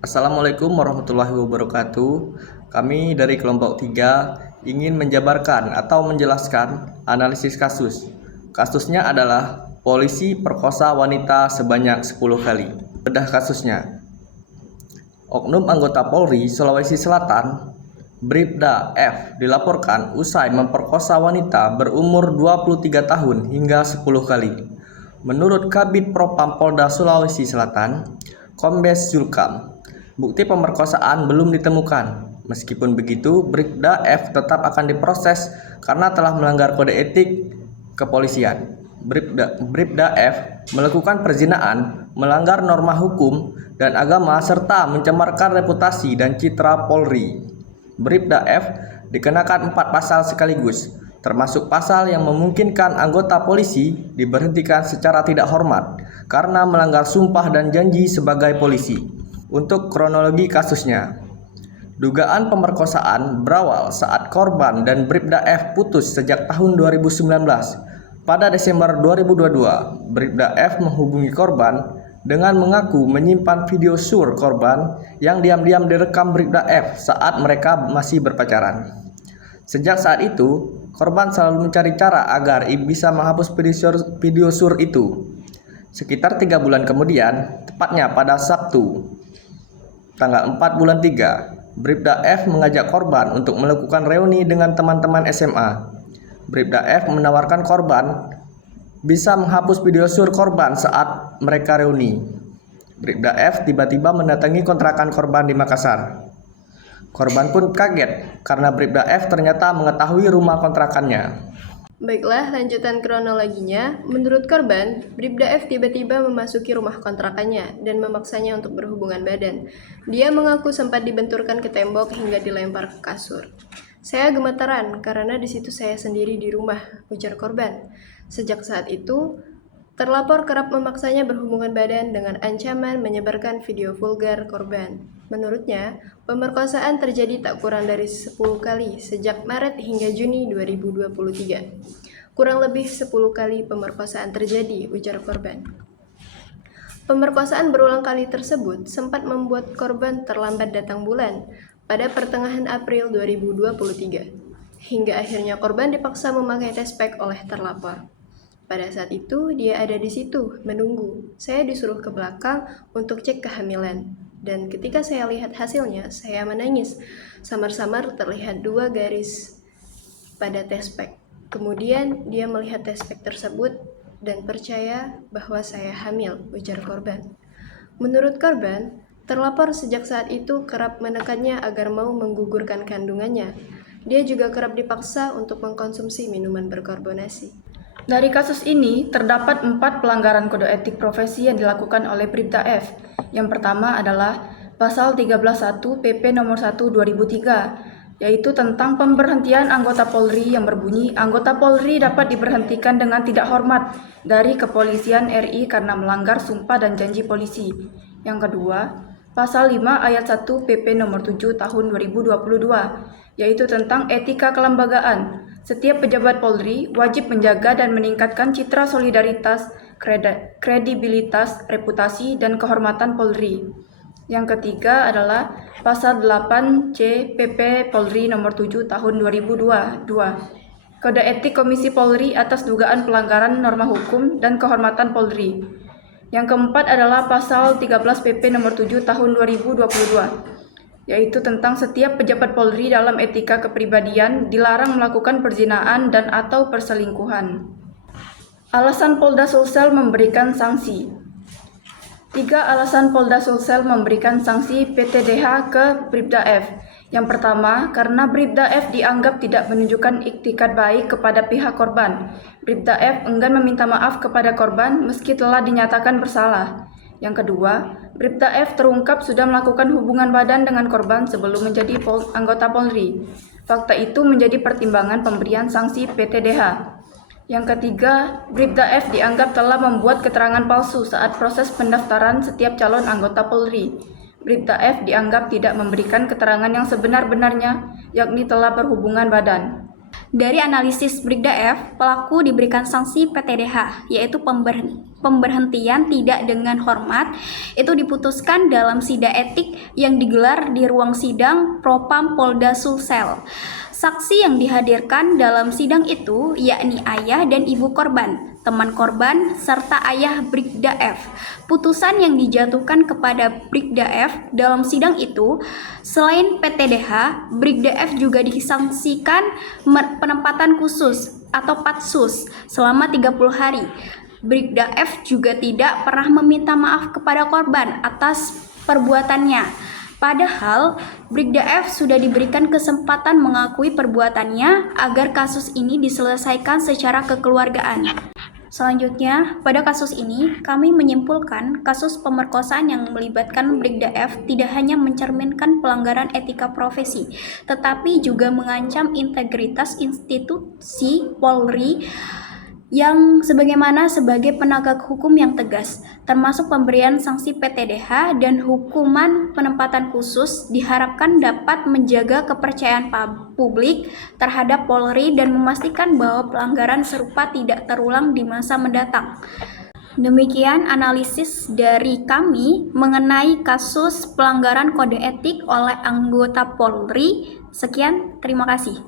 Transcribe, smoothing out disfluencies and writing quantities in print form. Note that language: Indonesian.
Assalamualaikum warahmatullahi wabarakatuh. Kami dari kelompok 3 ingin menjabarkan atau menjelaskan analisis kasus. Kasusnya adalah polisi perkosa wanita sebanyak 10 kali. Bedah kasusnya. Oknum anggota Polri Sulawesi Selatan, Bribda F, dilaporkan usai memperkosa wanita berumur 23 tahun hingga 10 kali. Menurut Kabid Propam Polda Sulawesi Selatan, Kombes Zulkam, bukti pemerkosaan belum ditemukan. Meskipun begitu, Bribda F tetap akan diproses karena telah melanggar kode etik kepolisian. Bribda F melakukan perzinahan, melanggar norma hukum dan agama serta mencemarkan reputasi dan citra Polri. Bribda F dikenakan 4 pasal sekaligus, termasuk pasal yang memungkinkan anggota polisi diberhentikan secara tidak hormat karena melanggar sumpah dan janji sebagai polisi. Untuk kronologi kasusnya, dugaan pemerkosaan berawal saat korban dan Bribda F putus sejak tahun 2019. Pada Desember 2022, Bribda F menghubungi korban dengan mengaku menyimpan video sur korban yang diam-diam direkam Bribda F saat mereka masih berpacaran. Sejak saat itu, korban selalu mencari cara agar bisa menghapus video sur itu. Sekitar 3 bulan kemudian, tepatnya pada Sabtu, tanggal 4 bulan 3, Bribda F mengajak korban untuk melakukan reuni dengan teman-teman SMA. Bribda F menawarkan korban bisa menghapus video sur korban saat mereka reuni. Bribda F tiba-tiba mendatangi kontrakan korban di Makassar. Korban pun kaget karena Bribda F ternyata mengetahui rumah kontrakannya. Baiklah, lanjutan kronologinya. Menurut korban, Bribda F tiba-tiba memasuki rumah kontrakannya dan memaksanya untuk berhubungan badan. Dia mengaku sempat dibenturkan ke tembok hingga dilempar ke kasur. Saya gemetaran karena di situ saya sendiri di rumah, ujar korban. Sejak saat itu, terlapor kerap memaksanya berhubungan badan dengan ancaman menyebarkan video vulgar korban. Menurutnya, pemerkosaan terjadi tak kurang dari 10 kali sejak Maret hingga Juni 2023. Kurang lebih 10 kali pemerkosaan terjadi, ujar korban. Pemerkosaan berulang kali tersebut sempat membuat korban terlambat datang bulan pada pertengahan April 2023. Hingga akhirnya korban dipaksa memakai tespek oleh terlapor. Pada saat itu, dia ada di situ, menunggu. Saya disuruh ke belakang untuk cek kehamilan. Dan ketika saya lihat hasilnya, saya menangis. Samar-samar terlihat 2 garis pada tespek. Kemudian, dia melihat tespek tersebut dan percaya bahwa saya hamil, ujar korban. Menurut korban, terlapor sejak saat itu kerap menekannya agar mau menggugurkan kandungannya. Dia juga kerap dipaksa untuk mengkonsumsi minuman berkarbonasi. Dari kasus ini, terdapat 4 pelanggaran kode etik profesi yang dilakukan oleh Bribda F. Yang pertama adalah Pasal 13.1 PP Nomor 1 2003, yaitu tentang pemberhentian anggota Polri yang berbunyi, anggota Polri dapat diberhentikan dengan tidak hormat dari Kepolisian RI karena melanggar sumpah dan janji polisi. Yang kedua, Pasal 5 Ayat 1 PP Nomor 7 Tahun 2022, yaitu tentang etika kelembagaan. Setiap pejabat Polri wajib menjaga dan meningkatkan citra solidaritas, kredibilitas, reputasi, dan kehormatan Polri. Yang ketiga adalah Pasal 8C PP Polri Nomor 7 Tahun 2022, Kode Etik Komisi Polri atas dugaan pelanggaran norma hukum dan kehormatan Polri. Yang keempat adalah Pasal 13 PP Nomor 7 Tahun 2022, yaitu tentang setiap pejabat Polri dalam etika kepribadian dilarang melakukan perzinahan dan atau perselingkuhan. Alasan Polda Sulsel memberikan sanksi. 3 alasan Polda Sulsel memberikan sanksi PTDH ke Bribda F. Yang pertama, karena Bribda F dianggap tidak menunjukkan iktikat baik kepada pihak korban. Bribda F enggan meminta maaf kepada korban meski telah dinyatakan bersalah. Yang kedua, Bribda F terungkap sudah melakukan hubungan badan dengan korban sebelum menjadi anggota Polri. Fakta itu menjadi pertimbangan pemberian sanksi PTDH. Yang ketiga, Bribda F dianggap telah membuat keterangan palsu saat proses pendaftaran setiap calon anggota Polri. Bribda F dianggap tidak memberikan keterangan yang sebenar-benarnya, yakni telah berhubungan badan. Dari analisis Brigda F, pelaku diberikan sanksi PTDH, yaitu pemberhentian tidak dengan hormat. Itu diputuskan dalam sidang etik yang digelar di ruang sidang Propam Polda Sulsel. Saksi yang dihadirkan dalam sidang itu yakni ayah dan ibu korban, teman korban, serta ayah Brigda F. Putusan yang dijatuhkan kepada Brigda F dalam sidang itu, selain PTDH, Brigda F juga disangsikan penempatan khusus atau patsus selama 30 hari. Brigda F juga tidak pernah meminta maaf kepada korban atas perbuatannya. Padahal, Brigda F sudah diberikan kesempatan mengakui perbuatannya agar kasus ini diselesaikan secara kekeluargaan. Selanjutnya, pada kasus ini, kami menyimpulkan kasus pemerkosaan yang melibatkan Brigda F tidak hanya mencerminkan pelanggaran etika profesi, tetapi juga mengancam integritas institusi Polri yang sebagaimana sebagai penegak hukum yang tegas, termasuk pemberian sanksi PTDH dan hukuman penempatan khusus diharapkan dapat menjaga kepercayaan publik terhadap Polri dan memastikan bahwa pelanggaran serupa tidak terulang di masa mendatang. Demikian analisis dari kami mengenai kasus pelanggaran kode etik oleh anggota Polri. Sekian, terima kasih.